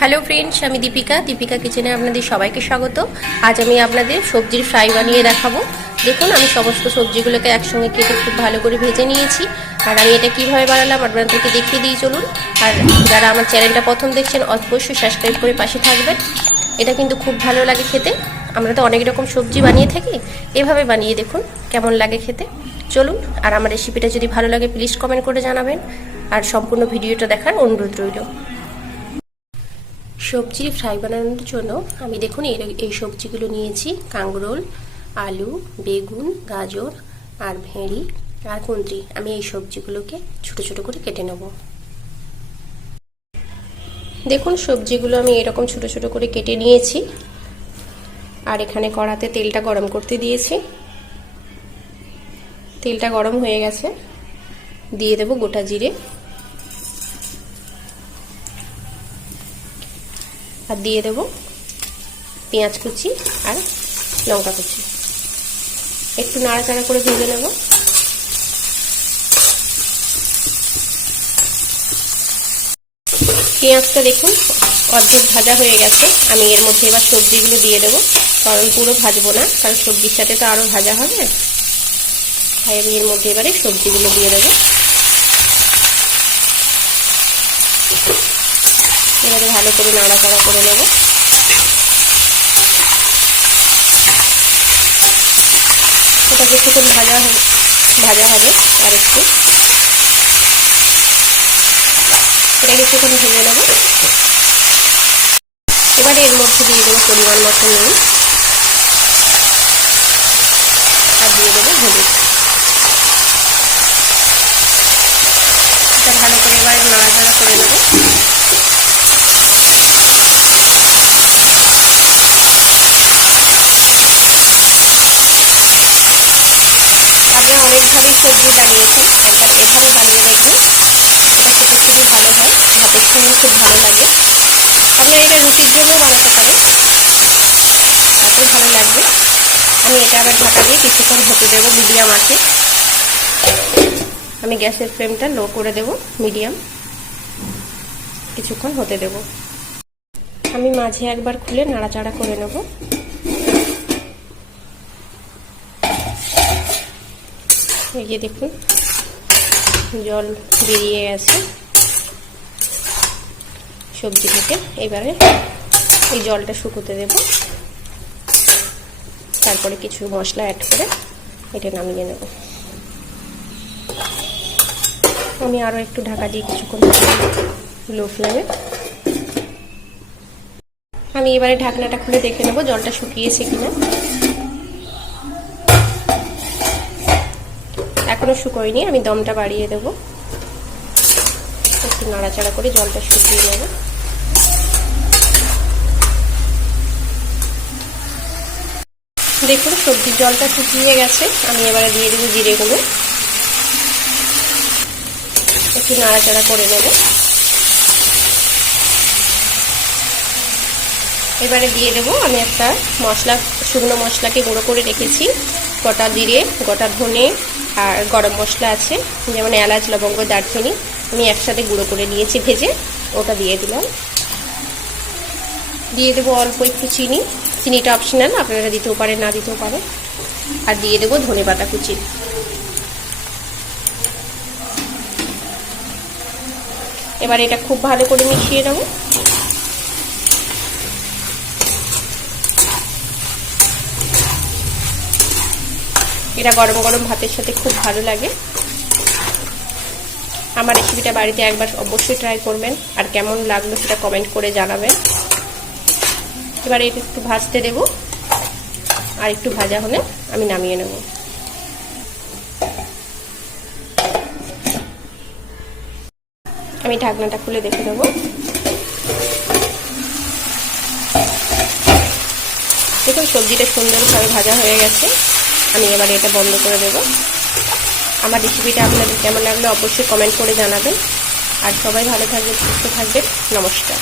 Hello friends, আমি দীপিকা কিচেনে আপনাদের সবাইকে স্বাগত। আজ আমি আপনাদের সবজির ফ্রাই বানিয়ে দেখাবো। দেখুন, আমি সমস্ত সবজিগুলোকে একসঙ্গে কেটে খুব ভালো করে ভেজে নিয়েছি। আর আমি এটা কীভাবে বানালাম আপনাদেরকে দেখিয়ে দিই চলুন। আর যারা আমার চ্যানেলটা প্রথম দেখছেন অবশ্যই সাবস্ক্রাইব করে পাশে থাকবেন। এটা কিন্তু খুব ভালো লাগে খেতে। আমরা তো অনেক রকম সবজি বানিয়ে থাকি, এভাবে বানিয়ে দেখুন কেমন লাগে খেতে। চলুন, আর আমার রেসিপিটা যদি ভালো লাগে প্লিজ কমেন্ট করে জানাবেন, আর সম্পূর্ণ ভিডিওটা দেখার অনুরোধ রইল। সবজির ফ্রাই বানানোর জন্য আমি দেখুন এই সবজিগুলো নিয়েছি: কাঁকরোল, আলু, বেগুন, গাজর আর ভেঁড়ি আর কুঁদরি। আমি এই সবজিগুলোকে ছোট ছোট করে কেটে নেব। দেখুন, সবজিগুলো আমি এরকম ছোট ছোট করে কেটে নিয়েছি। আর এখানে কড়াতে তেলটা গরম করতে দিয়েছি। তেলটা গরম হয়ে গেছে, দিয়ে দেব গোটা জিরে, আর দিয়ে দেব পেঁয়াজ কুচি আর লঙ্কা কুচি। একটু নাড়াচাড়া করে ভেজে নেব। পেঁয়াজটা দেখুন অর্ধেক ভাজা হয়ে গেছে। আমি এর মধ্যে এবার সবজিগুলো দিয়ে দেবো, কারণ পুরো ভাজবো না, কারণ সবজির সাথে তো আরও ভাজা হবে। তাই আমি এর মধ্যে এবারে সবজিগুলো দিয়ে দেবো। এবারে ভালো করে নাড়াচাড়া করে নেব। এটা কিছুক্ষণ ভাজা হবে আর একটু এটা কিছুক্ষণ ভেজে নেব। এবারে এর মধ্যে দিয়ে দেবো পরিমাণ মতো নুন, আর দিয়ে দেবো হলুদ। এটা ভালো করে এবারে নাড়াচাড়া করে নেব। আপনারা অনেকভাবেই সবজি বানিয়েছেন, একবার এভাবে বানিয়ে দেখবেন। এটা খেতে খুবই ভালো হয়, ভাতের সঙ্গে খুব ভালো লাগে। আপনারা এটা রুটির জন্য বানাতে পারেন, তাতেও ভালো লাগবে। আমি এটা আবার ঢাকা দিয়ে কিছুক্ষণ হতে দেবো মিডিয়াম আছে। আমি গ্যাসের ফ্লেমটা লো করে দেব, মিডিয়াম। কিছুক্ষণ হতে দেব। আমি মাঝে একবার খুলে নাড়াচাড়া করে নেব। এই যে দেখুন জল বেরিয়ে গেছে সবজি থেকে। এবারে এই জলটা শুকোতে দেব, তারপরে কিছু মশলা অ্যাড করে এটা নামিয়ে নেব। আমি আরও একটু ঢাকা দিয়ে কিছুক্ষণ লো ফ্লেমে। আমি এবারে ঢাকনাটা খুলে দেখে নেব জলটা শুকিয়েছে কিনা। এখনো শুকোয়নি, আমি দমটা বাড়িয়ে দেব। একটু নাড়াচাড়া করে জলটা শুকিয়ে নেব। দেখুন সবজির জলটা শুকিয়ে গেছে। আমি এবারে দিয়ে দেবো জিরে গুঁড়ো, একটু নাড়াচাড়া করে নেব। এবারে দিয়ে দেবো আমি একটা মশলা, শুকনো মশলাকে গুঁড়ো করে রেখেছি। গোটা জিরে, গোটা ধনে আর গরম মশলা আছে, যেমন এলাচ, লবঙ্গ, দারচিনি, আমি একসাথে গুঁড়ো করে নিয়েছি ভেজে, ওটা দিয়ে দিলাম। দিয়ে দেবো অল্প একটু চিনি, চিনিটা অপশনাল, আপনারা দিতেও পারেন না দিতেও পারেন। আর দিয়ে দেবো ধনেপাতা কুচি। এবার এটা খুব ভালো করে মিশিয়ে নেব। এটা গরম গরম ভাতের সাথে খুব ভালো লাগে। আমার রেসিপিটা বাড়িতে একবার অবশ্যই ট্রাই করবেন, আর কেমন লাগলো সেটা কমেন্ট করে জানাবেন। এবার এটা একটু ভাজতে দেব, আর একটু ভাজা হলে আমি নামিয়ে নেব। আমি ঢাকনাটা খুলে দেখে দেবো। দেখুন সবজিটা সুন্দরভাবে ভাজা হয়ে গেছে। আমি এবার এটা বন্ধ করে দেব। আমার রেসিপিটা আপনাদের কেমন লাগলো অবশ্যই কমেন্ট করে জানাবেন। আর সবাই ভালো থাকবেন, সুস্থ থাকবেন। নমস্কার।